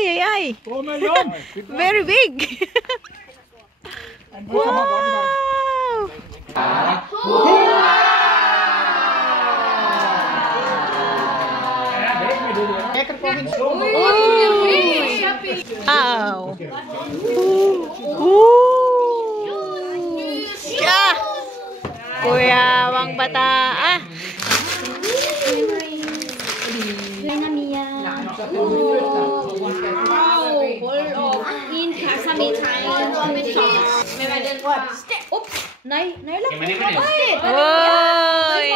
Uy, ay, ay. Very big. Wow. Wow. Yeah. Kuya Wang Bata. Oops, này là Ôi.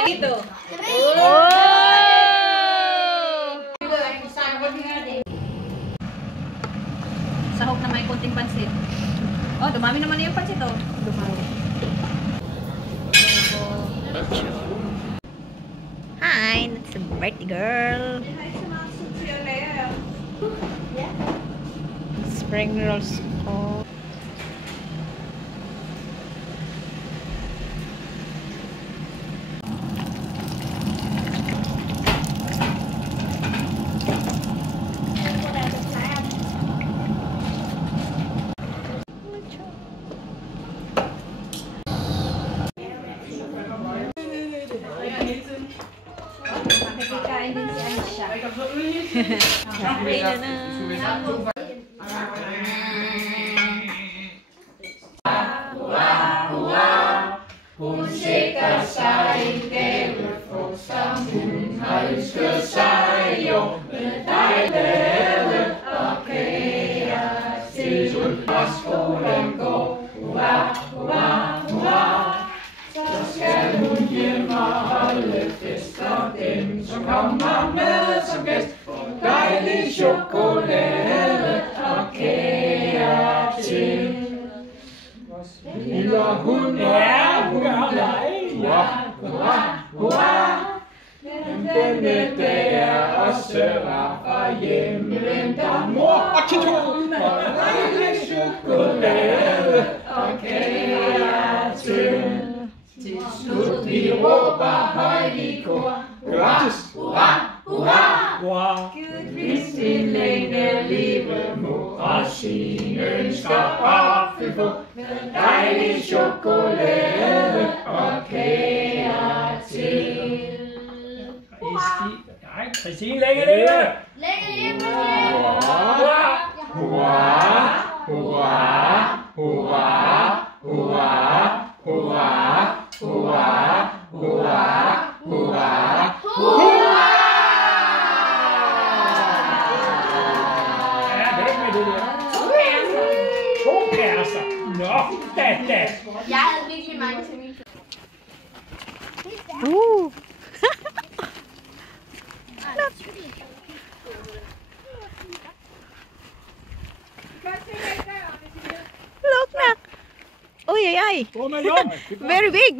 Sahog na may konting pansit. Oh, dumami naman yung pansit oh. Dumami. Hi, that's a birthday girl. Spring rolls. Oh. Hun sikker sig en gavefrugt, som hun har ønsket sig, jo med dig lavet og kager til. Når skolen går, hurra, hurra, hurra, så skal hun hjem og holde fest, og dem, som kommer med som gæst, får dejlig chokolade og kager til. Lille hun er, hun er, hurra, hurra, hurra. Men denne dag er også rar fra hjemlen, der mor og Tito får dejlig chokolade og kager til. Til slut vi råber højt i kor, hurra, hurra, hurra. Gud vil sin længe leve mor og sine ønsker opfyldt på med dejlig chokolade og kager til. Christine, længe leve! Længe leve, hurra, hurra, hurra, hurra, hurra, hurra, hurra, hurra, hurra, hurra! To pærser. Nå, da. Jeg havde virkelig mange til min. Look na. Uy, ay, ay. Very big.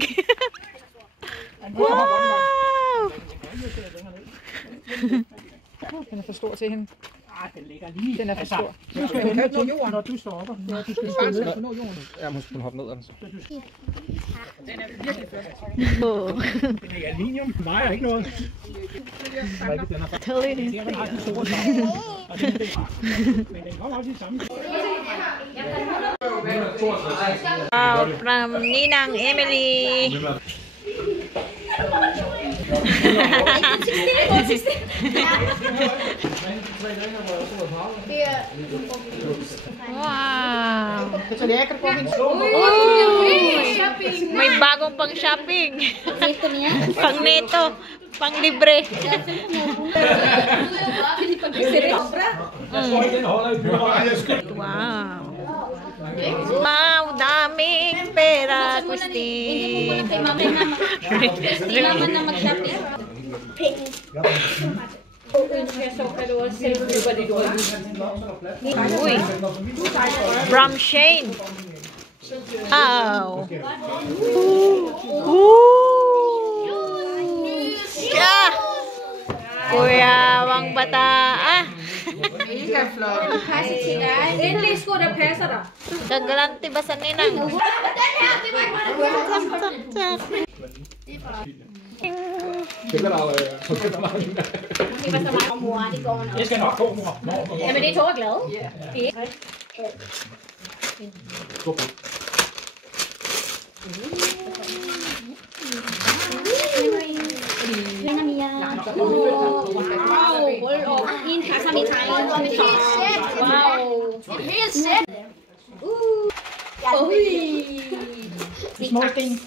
Wow. Den er for stor til hende. Den ligger lige. Den er for stor. Nu skal hun nå jorden, når du står op. Når du skal spille. Nå jorden. Ja, hun skulle hoppe ned. Altså. Den er virkelig flot. Den er i aluminium. Den vejer ikke noget. Den har de store tag. Men den kommer også i samme. Wow, from Ninang Emily. Wow. May bagong pang shopping. Pang neto, pang libre. Wow. Wow, daming pera, Christine. Hindi naman na mag-shopping. Uy. From Shane. Oh. Yeah. Kuya Wang Bata. Mega flot. Passer til dig. Endelig sko, der passer dig. Gagalanti ba sa ninang? Dem er der jo... Jeg skal nok få, mor. Jamen, det er to er glade. Småsten.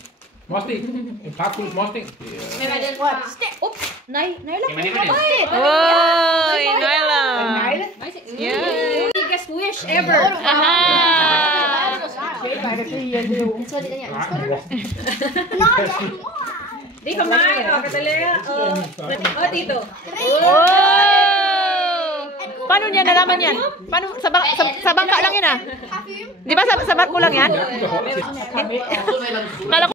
Småsten. En pakfuld småsten. Nej, nøgler. Jamen, det er det. Oj, Nyla. Yeah. Biggest wish ever. Aha. Det er for mig, og Catalea, og Tito. Oh! Paano niya nalaman yan? Paano? Sa bangka lang yan ah? Di ba sa barko lang yan? Kala ko